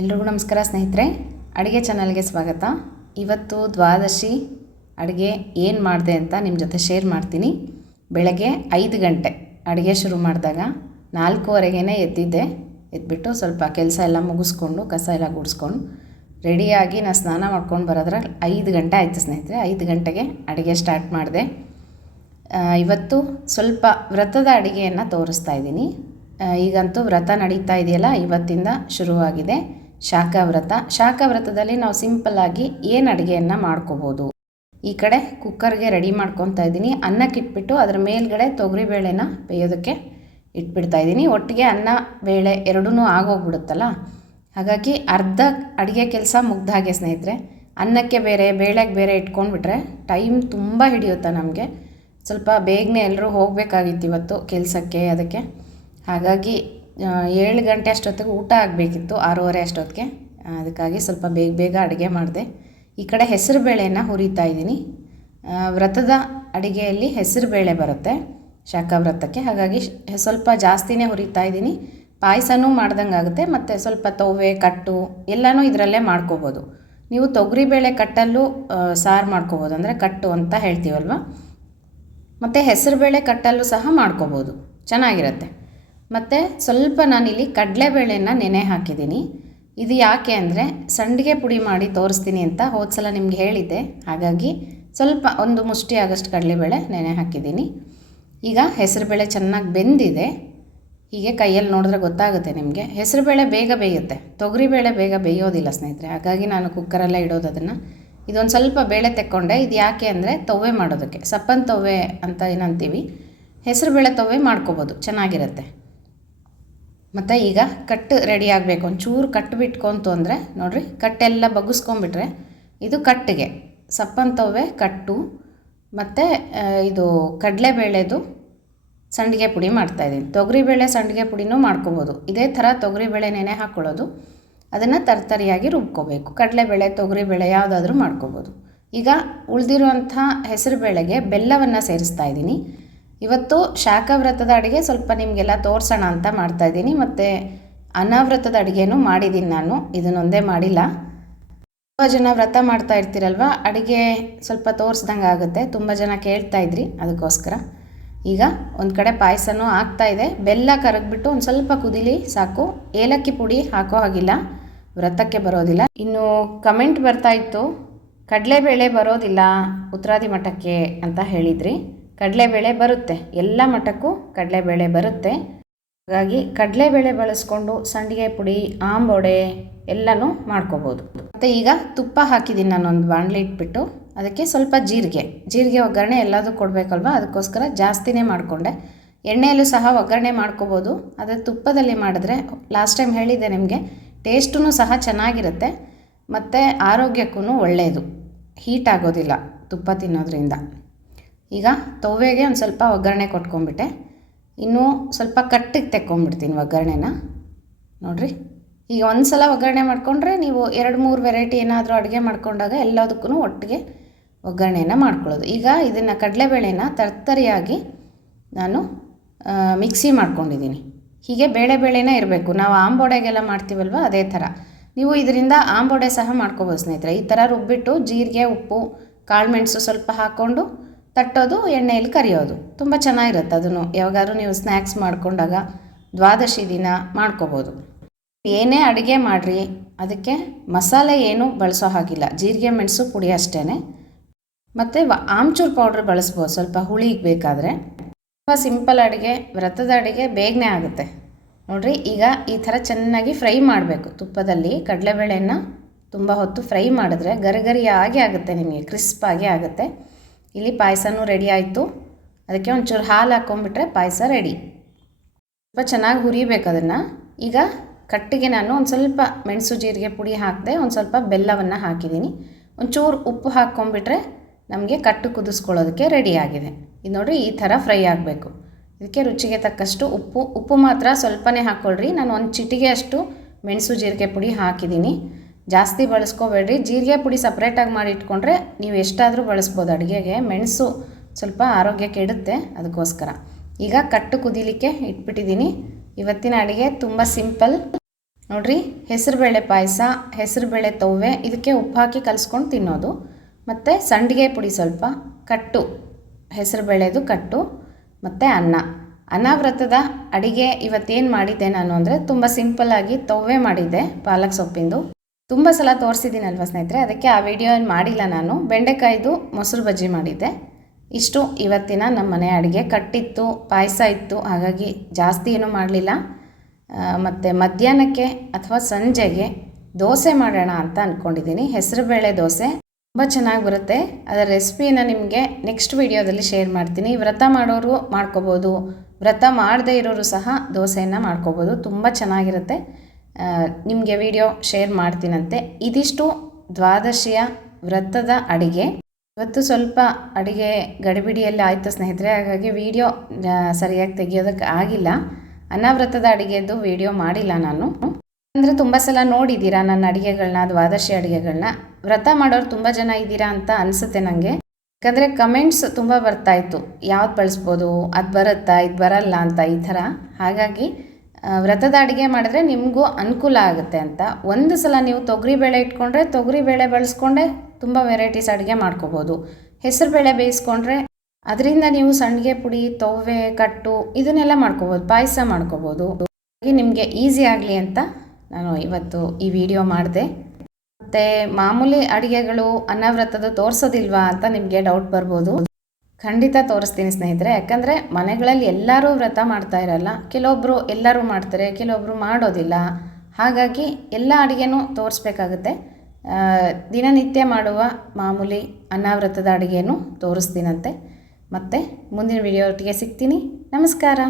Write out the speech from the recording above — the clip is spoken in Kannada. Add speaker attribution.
Speaker 1: ಎಲ್ರಿಗೂ ನಮಸ್ಕಾರ ಸ್ನೇಹಿತರೆ, ಅಡುಗೆ ಚಾನಲ್ಗೆ ಸ್ವಾಗತ. ಇವತ್ತು ದ್ವಾದಶಿ ಅಡುಗೆ ಏನು ಮಾಡಿದೆ ಅಂತ ನಿಮ್ಮ ಜೊತೆ ಶೇರ್ ಮಾಡ್ತೀನಿ. ಬೆಳಗ್ಗೆ ಐದು ಗಂಟೆ ಅಡುಗೆ ಶುರು ಮಾಡಿದಾಗ ನಾಲ್ಕೂವರೆಗೇ ಎದ್ದಿದ್ದೆ. ಎದ್ಬಿಟ್ಟು ಸ್ವಲ್ಪ ಕೆಲಸ ಎಲ್ಲ ಮುಗಿಸ್ಕೊಂಡು, ಕಸ ಎಲ್ಲ ಗುಡಿಸ್ಕೊಂಡು ರೆಡಿಯಾಗಿ ನಾನು ಸ್ನಾನ ಮಾಡ್ಕೊಂಡು ಬರೋದ್ರಲ್ಲಿ ಐದು ಗಂಟೆ ಆಯಿತು ಸ್ನೇಹಿತರೆ, ಐದು ಗಂಟೆಗೆ ಅಡುಗೆ ಸ್ಟಾರ್ಟ್ ಮಾಡಿದೆ. ಇವತ್ತು ಸ್ವಲ್ಪ ವ್ರತದ ಅಡುಗೆಯನ್ನು ತೋರಿಸ್ತಾ ಇದ್ದೀನಿ. ಈಗಂತೂ ವ್ರತ ನಡೀತಾ ಇದೆಯಲ್ಲ, ಇವತ್ತಿಂದ ಶುರುವಾಗಿದೆ. ಶಾಖ ವ್ರತ ಶಾಖ ವ್ರತದಲ್ಲಿ ನಾವು ಸಿಂಪಲ್ಲಾಗಿ ಏನು ಅಡುಗೆಯನ್ನು ಮಾಡ್ಕೋಬೋದು. ಈ ಕಡೆ ಕುಕ್ಕರ್ಗೆ ರೆಡಿ ಮಾಡ್ಕೊತಾ ಇದ್ದೀನಿ. ಅನ್ನಕ್ಕೆ ಇಟ್ಬಿಟ್ಟು ಅದರ ಮೇಲ್ಗಡೆ ತೊಗರಿಬೇಳೆನ ಬೇಯೋದಕ್ಕೆ ಇಟ್ಬಿಡ್ತಾ ಇದ್ದೀನಿ. ಒಟ್ಟಿಗೆ ಅನ್ನ, ಬೇಳೆ ಎರಡೂ ಆಗೋಗ್ಬಿಡುತ್ತಲ್ಲ? ಹಾಗಾಗಿ ಅರ್ಧ ಅಡುಗೆ ಕೆಲಸ ಮುಗ್ದ ಹಾಗೆ ಸ್ನೇಹಿತರೆ, ಅನ್ನಕ್ಕೆ ಬೇರೆ, ಬೇಳೆಗೆ ಬೇರೆ ಇಟ್ಕೊಂಡ್ಬಿಟ್ರೆ ಟೈಮ್ ತುಂಬ ಹಿಡಿಯುತ್ತೆ ನಮಗೆ. ಸ್ವಲ್ಪ ಬೇಗನೆ ಎಲ್ಲರೂ ಹೋಗಬೇಕಾಗಿತ್ತು ಇವತ್ತು ಕೆಲಸಕ್ಕೆ, ಅದಕ್ಕೆ. ಹಾಗಾಗಿ ಏಳು ಗಂಟೆ ಅಷ್ಟೊತ್ತಿಗೆ ಊಟ ಆಗಬೇಕಿತ್ತು ಆರೂವರೆ ಅಷ್ಟೊತ್ತಿಗೆ. ಅದಕ್ಕಾಗಿ ಸ್ವಲ್ಪ ಬೇಗ ಬೇಗ ಅಡುಗೆ ಮಾಡಿದೆ. ಈ ಕಡೆ ಹೆಸರು ಬೇಳೆನ ಹುರಿತಾ ಇದ್ದೀನಿ. ವ್ರತದ ಅಡುಗೆಯಲ್ಲಿ ಹೆಸರು ಬೇಳೆ ಬರುತ್ತೆ ಶಾಖ ವ್ರತಕ್ಕೆ. ಹಾಗಾಗಿ ಸ್ವಲ್ಪ ಜಾಸ್ತಿನೇ ಹುರಿತಾ ಇದ್ದೀನಿ. ಪಾಯಸನೂ ಮಾಡ್ದಂಗೆ ಆಗುತ್ತೆ ಮತ್ತು ಸ್ವಲ್ಪ ತೊವೆ ಕಟ್ಟು ಎಲ್ಲನೂ ಇದರಲ್ಲೇ ಮಾಡ್ಕೋಬೋದು. ನೀವು ತೊಗರಿಬೇಳೆ ಕಟ್ಟಲ್ಲೂ ಆ, ಸಾರು ಮಾಡ್ಕೋಬೋದು. ಅಂದರೆ ಕಟ್ಟು ಅಂತ ಹೇಳ್ತೀವಲ್ವ? ಮತ್ತು ಹೆಸರುಬೇಳೆ ಕಟ್ಟಲ್ಲೂ ಸಹ ಮಾಡ್ಕೋಬೋದು. ಚೆನ್ನಾಗಿರುತ್ತೆ. ಮತ್ತು ಸ್ವಲ್ಪ ನಾನಿಲ್ಲಿ ಕಡಲೆಬೇಳೆನ ನೆನೆ ಹಾಕಿದ್ದೀನಿ. ಇದು ಯಾಕೆ ಅಂದರೆ ಸಂಡಿಗೆ ಪುಡಿ ಮಾಡಿ ತೋರಿಸ್ತೀನಿ ಅಂತ ಹೋದ ಸಲ ನಿಮ್ಗೆ ಹೇಳಿದ್ದೆ. ಹಾಗಾಗಿ ಸ್ವಲ್ಪ ಒಂದು ಮುಷ್ಟಿ ಆಗಷ್ಟು ಕಡಲೆಬೇಳೆ ನೆನೆ ಹಾಕಿದ್ದೀನಿ. ಈಗ ಹೆಸರುಬೇಳೆ ಚೆನ್ನಾಗಿ ಬೆಂದಿದೆ. ಹೀಗೆ ಕೈಯಲ್ಲಿ ನೋಡಿದ್ರೆ ಗೊತ್ತಾಗುತ್ತೆ ನಿಮಗೆ. ಹೆಸರುಬೇಳೆ ಬೇಗ ಬೇಯುತ್ತೆ. ತೊಗರಿಬೇಳೆ ಬೇಗ ಬೇಯೋದಿಲ್ಲ ಸ್ನೇಹಿತರೆ. ಹಾಗಾಗಿ ನಾನು ಕುಕ್ಕರಲ್ಲೇ ಇಡೋದು ಅದನ್ನು. ಇದೊಂದು ಸ್ವಲ್ಪ ಬೇಳೆ ತೆಕ್ಕೊಂಡೆ. ಇದು ಯಾಕೆ ಅಂದರೆ ತೊವೆ ಮಾಡೋದಕ್ಕೆ. ಸಪ್ಪನ್ ತೊವೆ ಅಂತ ಏನಂತೀವಿ. ಹೆಸರುಬೇಳೆ ತೊವೆ ಮಾಡ್ಕೋಬೋದು. ಚೆನ್ನಾಗಿರುತ್ತೆ. ಮತ್ತು ಈಗ ಕಟ್ಟು ರೆಡಿ ಆಗಬೇಕು. ಒಂಚೂರು ಕಟ್ಟು ಬಿಟ್ಕೊಂತು ಅಂದರೆ, ನೋಡಿರಿ ಕಟ್ಟೆಲ್ಲ ಬಗ್ಗಿಸ್ಕೊಂಬಿಟ್ರೆ ಇದು ಕಟ್ಟಿಗೆ. ಸಪ್ಪನ್ ತವ್ವೆ, ಕಟ್ಟು, ಮತ್ತು ಇದು ಕಡಲೆಬೇಳೆದು ಸಂಡಿಗೆ ಪುಡಿ ಮಾಡ್ತಾಯಿದ್ದೀನಿ ತೊಗರಿಬೇಳೆ ಸಂಡಿಗೆ ಪುಡಿನೂ ಮಾಡ್ಕೋಬೋದು. ಇದೇ ಥರ ತೊಗರಿಬೇಳೆ ನೆನೆ ಹಾಕ್ಕೊಳ್ಳೋದು ಅದನ್ನು ತರ್ತರಿಯಾಗಿ ರುಬ್ಕೋಬೇಕು. ಕಡಲೆಬೇಳೆ, ತೊಗರಿಬೇಳೆ ಯಾವುದಾದ್ರೂ ಮಾಡ್ಕೋಬೋದು. ಈಗ ಉಳಿದಿರುವಂಥ ಹೆಸರುಬೇಳೆಗೆ ಬೆಲ್ಲವನ್ನು ಸೇರಿಸ್ತಾ ಇದ್ದೀನಿ. ಇವತ್ತು ಶಾಖ ವ್ರತದ ಅಡುಗೆ ಸ್ವಲ್ಪ ನಿಮಗೆಲ್ಲ ತೋರಿಸೋಣ ಅಂತ ಮಾಡ್ತಾಯಿದ್ದೀನಿ ಮತ್ತು ಅನಾವ್ರತದ ಅಡುಗೆನೂ ಮಾಡಿದ್ದೀನಿ ನಾನು. ಇದನ್ನೊಂದೇ ಮಾಡಿಲ್ಲ. ತುಂಬ ಜನ ವ್ರತ ಮಾಡ್ತಾ ಇರ್ತೀರಲ್ವ? ಅಡುಗೆ ಸ್ವಲ್ಪ ತೋರಿಸ್ದಂಗೆ ಆಗುತ್ತೆ. ತುಂಬ ಜನ ಕೇಳ್ತಾ ಇದ್ರಿ ಅದಕ್ಕೋಸ್ಕರ. ಈಗ ಒಂದು ಕಡೆ ಪಾಯಸನೂ ಆಗ್ತಾ ಇದೆ. ಬೆಲ್ಲ ಕರಗ್ಬಿಟ್ಟು ಒಂದು ಸ್ವಲ್ಪ ಕುದಿಲಿ ಸಾಕು. ಏಲಕ್ಕಿ ಪುಡಿ ಹಾಕೋ ಹಾಗಿಲ್ಲ. ವ್ರತಕ್ಕೆ ಬರೋದಿಲ್ಲ. ಇನ್ನು ಕಮೆಂಟ್ ಬರ್ತಾ ಇತ್ತು, ಕಡಲೆಬೇಳೆ ಬರೋದಿಲ್ಲ ಉತ್ತರಾದಿ ಮಠಕ್ಕೆ ಅಂತ ಹೇಳಿದ್ರಿ. ಕಡಲೆಬೇಳೆ ಬರುತ್ತೆ. ಎಲ್ಲ ಮಠಕ್ಕೂ ಕಡಲೆಬೇಳೆ ಬರುತ್ತೆ. ಹಾಗಾಗಿ ಕಡಲೆಬೇಳೆ ಬಳಸ್ಕೊಂಡು ಸಂಡಿಗೆ ಪುಡಿ, ಆಂಬೊಡೆ ಎಲ್ಲನೂ ಮಾಡ್ಕೋಬೋದು. ಮತ್ತು ಈಗ ತುಪ್ಪ ಹಾಕಿದ್ದೀನಿ ನಾನು ಒಂದು ಬಾಣಲೆ ಇಟ್ಬಿಟ್ಟು. ಅದಕ್ಕೆ ಸ್ವಲ್ಪ ಜೀರಿಗೆ. ಜೀರಿಗೆ ಒಗ್ಗರಣೆ ಎಲ್ಲದೂ ಕೊಡಬೇಕಲ್ವ? ಅದಕ್ಕೋಸ್ಕರ ಜಾಸ್ತಿನೇ ಮಾಡಿಕೊಂಡೆ. ಎಣ್ಣೆಯಲ್ಲೂ ಸಹ ಒಗ್ಗರಣೆ ಮಾಡ್ಕೋಬೋದು. ಆದರೆ ತುಪ್ಪದಲ್ಲಿ ಮಾಡಿದ್ರೆ ಲಾಸ್ಟ್ ಟೈಮ್ ಹೇಳಿದ್ದೆ ನಿಮಗೆ ಟೇಸ್ಟೂ ಸಹ ಚೆನ್ನಾಗಿರುತ್ತೆ. ಮತ್ತು ಆರೋಗ್ಯಕ್ಕೂ ಒಳ್ಳೆಯದು ಹೀಟ್ ಆಗೋದಿಲ್ಲ ತುಪ್ಪ ತಿನ್ನೋದ್ರಿಂದ. ಈಗ ತೊವೆಗೆ ಒಂದು ಸ್ವಲ್ಪ ಒಗ್ಗರಣೆ ಕೊಟ್ಕೊಂಡ್ಬಿಟ್ಟೆ. ಇನ್ನೂ ಸ್ವಲ್ಪ ಕಟ್ಟಿಗೆ ತೆಕ್ಕೊಂಬಿಡ್ತೀನಿ ಒಗ್ಗರಣೆನ. ನೋಡಿರಿ, ಈಗ ಒಂದು ಸಲ ಒಗ್ಗರಣೆ ಮಾಡಿಕೊಂಡ್ರೆ ನೀವು ಎರಡು ಮೂರು ವೆರೈಟಿ ಏನಾದರೂ ಅಡುಗೆ ಮಾಡ್ಕೊಂಡಾಗ ಎಲ್ಲದಕ್ಕೂ ಒಟ್ಟಿಗೆ ಒಗ್ಗರಣೆಯನ್ನು ಮಾಡ್ಕೊಳ್ಳೋದು. ಈಗ ಇದನ್ನು ಕಡಲೆಬೇಳೆನ ತರ್ತರಿಯಾಗಿ ನಾನು ಮಿಕ್ಸಿ ಮಾಡ್ಕೊಂಡಿದ್ದೀನಿ ಹೀಗೆ ಬೇಳೆ ಬೇಳೆನೇ ಇರಬೇಕು. ನಾವು ಆಂಬೋಡೆಗೆಲ್ಲ ಮಾಡ್ತೀವಲ್ವ, ಅದೇ ಥರ. ನೀವು ಇದರಿಂದ ಆಂಬೋಡೆ ಸಹ ಮಾಡ್ಕೋಬೋದು ಸ್ನೇಹಿತರೆ. ಈ ಥರ ರುಬ್ಬಿಟ್ಟು ಜೀರಿಗೆ, ಉಪ್ಪು, ಕಾಳುಮೆಣಸು ಸ್ವಲ್ಪ ಹಾಕ್ಕೊಂಡು ತಟ್ಟೋದು, ಎಣ್ಣೆಯಲ್ಲಿ ಕರಿಯೋದು. ತುಂಬ ಚೆನ್ನಾಗಿರುತ್ತೆ ಅದನ್ನು. ಯಾವಾಗಾದ್ರೂ ನೀವು ಸ್ನ್ಯಾಕ್ಸ್ ಮಾಡ್ಕೊಂಡಾಗ ದ್ವಾದಶಿ ದಿನ ಮಾಡ್ಕೋಬೋದು. ಏನೇ ಅಡುಗೆ ಮಾಡಿರಿ, ಅದಕ್ಕೆ ಮಸಾಲೆ ಏನೂ ಬಳಸೋ ಹಾಗಿಲ್ಲ. ಜೀರಿಗೆ, ಮೆಣಸು, ಪುಡಿ ಅಷ್ಟೇ ಮತ್ತು ಆಮ್ಚೂರು ಪೌಡ್ರ್ ಬಳಸ್ಬೋದು. ಸ್ವಲ್ಪ ಹುಳಿಗೆ ಬೇಕಾದರೆ. ತುಂಬ ಸಿಂಪಲ್ ಅಡುಗೆ, ವ್ರತದ ಅಡುಗೆ ಬೇಗನೆ ಆಗುತ್ತೆ. ನೋಡಿರಿ, ಈಗ ಈ ಥರ ಚೆನ್ನಾಗಿ ಫ್ರೈ ಮಾಡಬೇಕು. ತುಪ್ಪದಲ್ಲಿ ಕಡಲೆಬೇಳೆನ ತುಂಬ ಹೊತ್ತು ಫ್ರೈ ಮಾಡಿದ್ರೆ ಗರಿಗರಿಯಾಗಿ ಆಗಿ ಆಗುತ್ತೆ ನಿಮಗೆ, ಕ್ರಿಸ್ಪಾಗಿ ಆಗುತ್ತೆ. ಇಲ್ಲಿ ಪಾಯಸನೂ ರೆಡಿ ಆಯಿತು. ಅದಕ್ಕೆ ಒಂಚೂರು ಹಾಲು ಹಾಕ್ಕೊಂಬಿಟ್ರೆ ಪಾಯಸ ರೆಡಿ ಸ್ವಲ್ಪ ಚೆನ್ನಾಗಿ ಹುರಿಬೇಕು ಅದನ್ನು. ಈಗ ಕಟ್ಟಿಗೆ ನಾನು ಒಂದು ಸ್ವಲ್ಪ ಮೆಣಸು ಜೀರಿಗೆ ಪುಡಿ ಹಾಕಿದೆ ಒಂದು ಸ್ವಲ್ಪ ಬೆಲ್ಲವನ್ನು ಹಾಕಿದ್ದೀನಿ ಒಂಚೂರು ಉಪ್ಪು ಹಾಕ್ಕೊಂಬಿಟ್ರೆ ನಮಗೆ ಕಟ್ಟು ಕುದಿಸ್ಕೊಳ್ಳೋದಕ್ಕೆ ರೆಡಿ ಆಗಿದೆ. ಇದು ನೋಡಿರಿ ಈ ಥರ ಫ್ರೈ ಆಗಬೇಕು. ಇದಕ್ಕೆ ರುಚಿಗೆ ತಕ್ಕಷ್ಟು ಉಪ್ಪು ಉಪ್ಪು ಮಾತ್ರ ಸ್ವಲ್ಪನೇ ಹಾಕ್ಕೊಳ್ರಿ ನಾನು ಒಂದು ಚಿಟಿಗೆ ಅಷ್ಟು ಮೆಣಸು ಜೀರಿಗೆ ಪುಡಿ ಹಾಕಿದ್ದೀನಿ ಜಾಸ್ತಿ ಬಳಸ್ಕೋಬೇಡ್ರಿ. ಜೀರಿಗೆ ಪುಡಿ ಸಪ್ರೇಟಾಗಿ ಮಾಡಿ ಇಟ್ಕೊಂಡ್ರೆ ನೀವು ಎಷ್ಟಾದರೂ ಬಳಸ್ಬೋದು. ಅಡುಗೆಗೆ ಮೆಣಸು ಸ್ವಲ್ಪ ಆರೋಗ್ಯ ಕೆಡುತ್ತೆ ಅದಕ್ಕೋಸ್ಕರ. ಈಗ ಕಟ್ಟು ಕುದಿಲಿಕ್ಕೆ ಇಟ್ಬಿಟ್ಟಿದ್ದೀನಿ. ಇವತ್ತಿನ ಅಡುಗೆ ತುಂಬ ಸಿಂಪಲ್. ನೋಡ್ರಿ, ಹೆಸರುಬೇಳೆ ಪಾಯಸ, ಹೆಸರುಬೇಳೆ ತವ್ವೆ, ಇದಕ್ಕೆ ಉಪ್ಪು ಹಾಕಿ ಕಲಿಸ್ಕೊಂಡು ತಿನ್ನೋದು. ಮತ್ತು ಸಂಡಿಗೆ ಪುಡಿ ಸ್ವಲ್ಪ, ಕಟ್ಟು, ಹೆಸರುಬೇಳೆದು ಕಟ್ಟು, ಮತ್ತು ಅನ್ನ. ಅನಾವ್ರತದ ಅಡಿಗೆ ಇವತ್ತೇನು ಮಾಡಿದ್ದೆ ನಾನು ಅಂದರೆ ತುಂಬ ಸಿಂಪಲ್ಲಾಗಿ ತವ್ವೆ ಮಾಡಿದ್ದೆ ಪಾಲಕ್ ಸೊಪ್ಪಿಂದು. ತುಂಬ ಸಲ ತೋರಿಸಿದ್ದೀನಲ್ವ ಸ್ನೇಹಿತರೆ, ಅದಕ್ಕೆ ಆ ವಿಡಿಯೋ ಏನು ಮಾಡಿಲ್ಲ ನಾನು. ಬೆಂಡೆಕಾಯ್ದು ಮೊಸರು ಬಜ್ಜಿ ಮಾಡಿದ್ದೆ. ಇಷ್ಟು ಇವತ್ತಿನ ನಮ್ಮ ಮನೆ ಅಡುಗೆ. ಕಟ್ಟಿತ್ತು, ಪಾಯಸ ಇತ್ತು, ಹಾಗಾಗಿ ಜಾಸ್ತಿ ಏನೂ ಮಾಡಲಿಲ್ಲ. ಮತ್ತು ಮಧ್ಯಾಹ್ನಕ್ಕೆ ಅಥವಾ ಸಂಜೆಗೆ ದೋಸೆ ಮಾಡೋಣ ಅಂತ ಅಂದ್ಕೊಂಡಿದ್ದೀನಿ ಹೆಸರುಬೇಳೆ ದೋಸೆ ತುಂಬ ಚೆನ್ನಾಗಿ ಬರುತ್ತೆ. ಅದರ ರೆಸಿಪಿನ ನಿಮಗೆ ನೆಕ್ಸ್ಟ್ ವಿಡಿಯೋದಲ್ಲಿ ಶೇರ್ ಮಾಡ್ತೀನಿ. ವ್ರತ ಮಾಡೋರು ಮಾಡ್ಕೋಬೋದು. ವ್ರತ ಮಾಡದೇ ಇರೋರು ಸಹ ದೋಸೆಯನ್ನು ಮಾಡ್ಕೋಬೋದು. ತುಂಬ ಚೆನ್ನಾಗಿರುತ್ತೆ. ನಿಮಗೆ ವಿಡಿಯೋ ಶೇರ್ ಮಾಡ್ತೀನಂತೆ. ಇದಿಷ್ಟು ದ್ವಾದಶಿಯ ವ್ರತದ ಅಡಿಗೆ. ಇವತ್ತು ಸ್ವಲ್ಪ ಅಡಿಗೆ ಗಡಿಬಿಡಿಯಲ್ಲಿ ಆಯಿತು ಸ್ನೇಹಿತರೆ, ಹಾಗಾಗಿ ವಿಡಿಯೋ ಸರಿಯಾಗಿ ತೆಗಿಯೋದಕ್ಕೆ ಆಗಿಲ್ಲ. ಅನಾವ್ರತದ ಅಡಿಗೆದ್ದು ವಿಡಿಯೋ ಮಾಡಿಲ್ಲ ನಾನು. ಅಂದರೆ ತುಂಬ ಸಲ ನೋಡಿದ್ದೀರಾ ನನ್ನ ಅಡುಗೆಗಳನ್ನ ದ್ವಾದಶಿ ಅಡುಗೆಗಳನ್ನ ವ್ರತ ಮಾಡೋರು ತುಂಬ ಜನ ಇದ್ದೀರಾ ಅಂತ ಅನಿಸುತ್ತೆ ನನಗೆ ಯಾಕಂದರೆ ಕಮೆಂಟ್ಸ್ ತುಂಬ ಬರ್ತಾಯಿತ್ತು ಯಾವ್ದು ಬಳಸ್ಬೋದು? ಅದು ಬರುತ್ತಾ? ಇದು ಬರಲ್ಲ ಅಂತ ಈ ಥರ. ಹಾಗಾಗಿ ವ್ರತದ ಅಡುಗೆ ಮಾಡಿದ್ರೆ ನಿಮಗೂ ಅನುಕೂಲ ಆಗುತ್ತೆ ಅಂತ. ಒಂದು ಸಲ ನೀವು ತೊಗರಿಬೇಳೆ ಇಟ್ಕೊಂಡ್ರೆ ತೊಗರಿಬೇಳೆ ಬಳಸ್ಕೊಂಡೆ ತುಂಬ ವೆರೈಟೀಸ್ ಅಡುಗೆ ಮಾಡ್ಕೋಬೋದು. ಹೆಸರುಬೇಳೆ ಬೇಯಿಸ್ಕೊಂಡ್ರೆ ಅದರಿಂದ ನೀವು ಸಂಡಿಗೆ ಪುಡಿ ತೊವೆ ಕಟ್ಟು ಇದನ್ನೆಲ್ಲ ಮಾಡ್ಕೋಬೋದು, ಪಾಯಸ ಮಾಡ್ಕೋಬೋದು. ನಿಮಗೆ ಈಸಿ ಆಗಲಿ ಅಂತ ನಾನು ಇವತ್ತು ಈ ವಿಡಿಯೋ ಮಾಡಿದೆ. ಮತ್ತು ಮಾಮೂಲಿ ಅಡುಗೆಗಳು ಅನ್ನವ್ರತದ ತೋರಿಸೋದಿಲ್ವಾ ಅಂತ ನಿಮಗೆ ಡೌಟ್ ಬರ್ಬೋದು. ಖಂಡಿತ ತೋರಿಸ್ತೀನಿ ಸ್ನೇಹಿತರೆ. ಯಾಕಂದರೆ ಮನೆಗಳಲ್ಲಿ ಎಲ್ಲರೂ ವ್ರತ ಮಾಡ್ತಾ ಇರಲ್ಲ. ಕೆಲವೊಬ್ಬರು ಎಲ್ಲರೂ ಮಾಡ್ತಾರೆ ಕೆಲವೊಬ್ಬರು ಮಾಡೋದಿಲ್ಲ. ಹಾಗಾಗಿ ಎಲ್ಲ ಅಡುಗೆನೂ ತೋರಿಸ್ಬೇಕಾಗುತ್ತೆ. ದಿನನಿತ್ಯ ಮಾಡುವ ಮಾಮೂಲಿ ಅನಾವ್ರತದ ಅಡುಗೆಯನ್ನು ತೋರಿಸ್ತೀನಂತೆ. ಮತ್ತು ಮುಂದಿನ ವಿಡಿಯೋ ಒಟ್ಟಿಗೆ ಸಿಗ್ತೀನಿ. ನಮಸ್ಕಾರ.